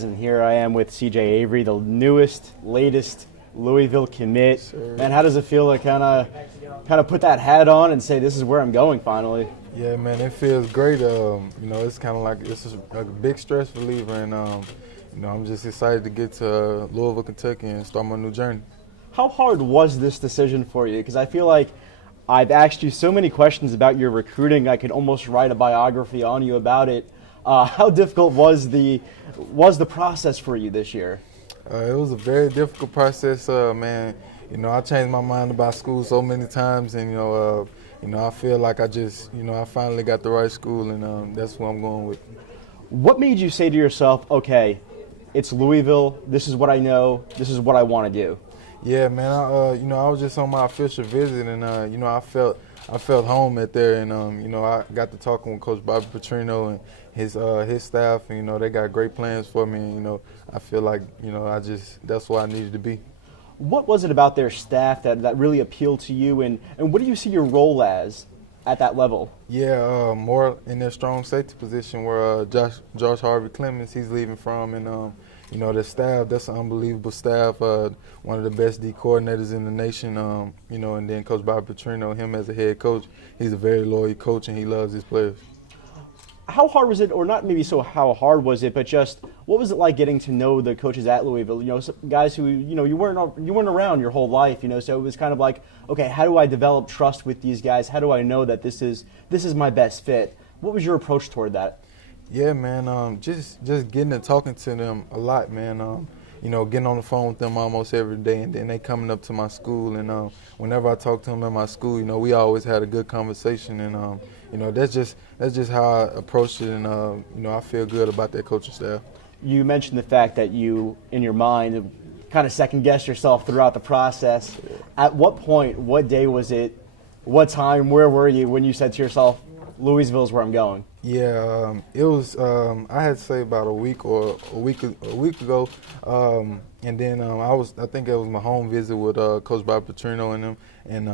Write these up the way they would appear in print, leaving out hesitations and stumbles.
And here I am with CJ Avery, the newest, latest Louisville commit. Sure. Man, how does it feel to kind of put that hat on and say this is where I'm going finally? Yeah, man, it feels great. It's kind of like this is a big stress reliever, and I'm just excited to get to Louisville, Kentucky, and start my new journey. How hard was this decision for you? Because I feel like I've asked you so many questions about your recruiting, I could almost write a biography on you about it. How difficult was the process for you this year? It was a very difficult process, man. I changed my mind about school so many times, and I feel like I finally got the right school, and that's what I'm going with. What made you say to yourself, okay, it's Louisville, this is what I know, this is what I want to do? Yeah, man. I was just on my official visit, and I felt home at there, and I got to talking with Coach Bobby Petrino and his staff, and they got great plans for me. And, I feel like that's where I needed to be. What was it about their staff that really appealed to you, and what do you see your role as at that level? Yeah, more in their strong safety position where Josh Harvey Clemens, he's leaving from, and the staff, that's an unbelievable staff, one of the best D coordinators in the nation, and then Coach Bobby Petrino, him as a head coach, he's a very loyal coach and he loves his players. How hard was it, or not maybe so how hard was it, but just what was it like getting to know the coaches at Louisville? Some guys who you weren't around your whole life, so it was kind of like, okay, how do I develop trust with these guys? How do I know that this is my best fit? What was your approach toward that? Yeah, man, just getting and talking to them a lot, man. Getting on the phone with them almost every day, and then they coming up to my school, and whenever I talk to them at my school, we always had a good conversation, and that's just how I approached it, and I feel good about that coaching staff. You mentioned the fact that you, in your mind, kind of second-guessed yourself throughout the process. At what point, what day was it, what time, where were you when you said to yourself, Louisville's where I'm going? Yeah, it was. I had to say about a week ago, and then I think it was my home visit with Coach Bob Petrino and them, and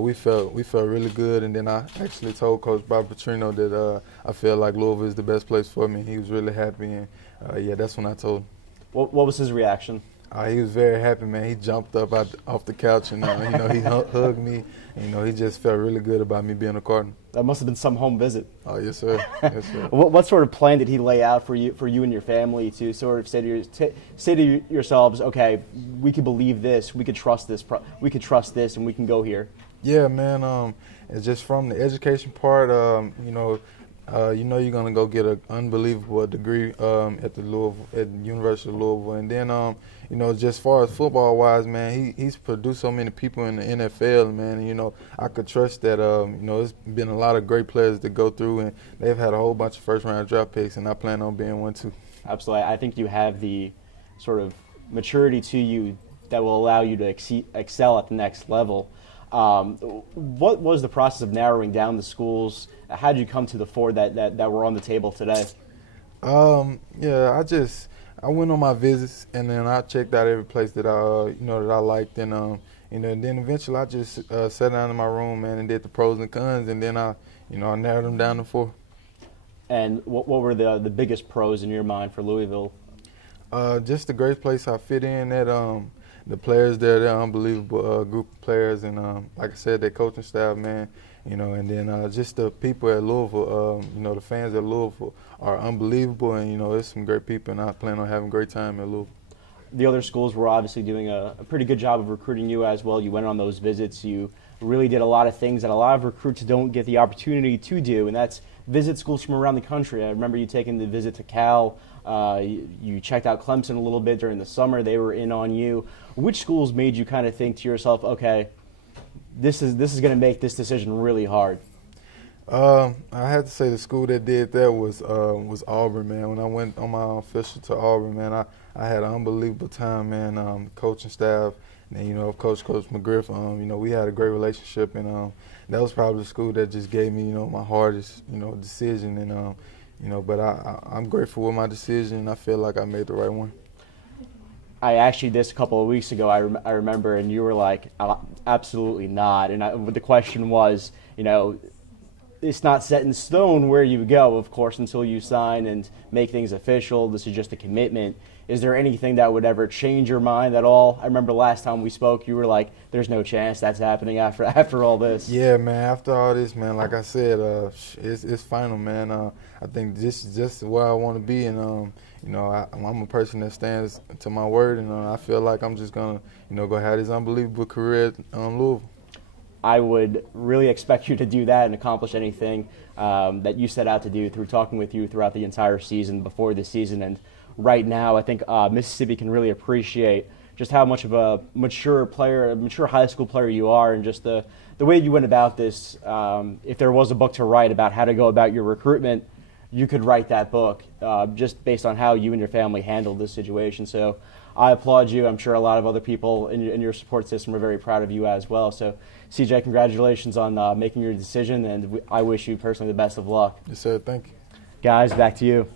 we felt really good. And then I actually told Coach Bob Petrino that I feel like Louisville is the best place for me. He was really happy, and that's when I told him. What was his reaction? He was very happy, man. He jumped up off the couch, and he hugged me. He just felt really good about me being a Cardinal. That must have been some home visit. Oh, yes, sir. Yes, sir. What sort of plan did he lay out for you and your family to sort of say to yourselves, okay, we can believe this, we could trust this, and we can go here? Yeah, man. It's just from the education part. You're gonna go get an unbelievable degree at the University of Louisville, and then just far as football wise, man, he's produced so many people in the NFL, man. And, I could trust that. It's been a lot of great players to go through, and they've had a whole bunch of first-round draft picks, and I plan on being one too. Absolutely, I think you have the sort of maturity to you that will allow you to excel at the next level. What was the process of narrowing down the schools? How did you come to the four that were on the table today? I went on my visits, and then I checked out every place that I liked, and then eventually I just sat down in my room, man, and did the pros and cons, and then I narrowed them down to four. And what were the biggest pros in your mind for Louisville? Just the great place I fit in at. The players there, they're unbelievable group of players, and like I said, their coaching staff, man, and then just the people at Louisville, the fans at Louisville are unbelievable, and there's some great people, and I plan on having a great time at Louisville. The other schools were obviously doing a pretty good job of recruiting you as well. You went on those visits. You really did a lot of things that a lot of recruits don't get the opportunity to do, and that's visit schools from around the country. I remember you taking the visit to Cal. You checked out Clemson a little bit during the summer. They were in on you. Which schools made you kind of think to yourself, okay, this is going to make this decision really hard? I had to say the school that did that was Auburn, man. When I went on my official to Auburn, man, I had an unbelievable time, man. Coaching staff, and Coach McGriff, we had a great relationship, and that was probably the school that just gave me, my hardest, decision, and but I'm grateful with my decision, and I feel like I made the right one. I asked you this a couple of weeks ago, I remember, and you were like, absolutely not. And the question was, it's not set in stone where you go, of course, until you sign and make things official. This is just a commitment. Is there anything that would ever change your mind at all? I remember last time we spoke, you were like, "There's no chance that's happening after all this." Yeah, man. After all this, man, like I said, it's final, man. I think this is just where I want to be, and you know, I'm a person that stands to my word, and I feel like I'm just gonna, go have this unbelievable career at Louisville. I would really expect you to do that and accomplish anything that you set out to do through talking with you throughout the entire season, before the season, and right now. I think Mississippi can really appreciate just how much of a mature player, a mature high school player you are, and just the way you went about this. If there was a book to write about how to go about your recruitment, you could write that book just based on how you and your family handled this situation. So I applaud you. I'm sure a lot of other people in your support system are very proud of you as well. So CJ, congratulations on making your decision, and I wish you personally the best of luck. Yes, sir. Thank you. Guys, back to you.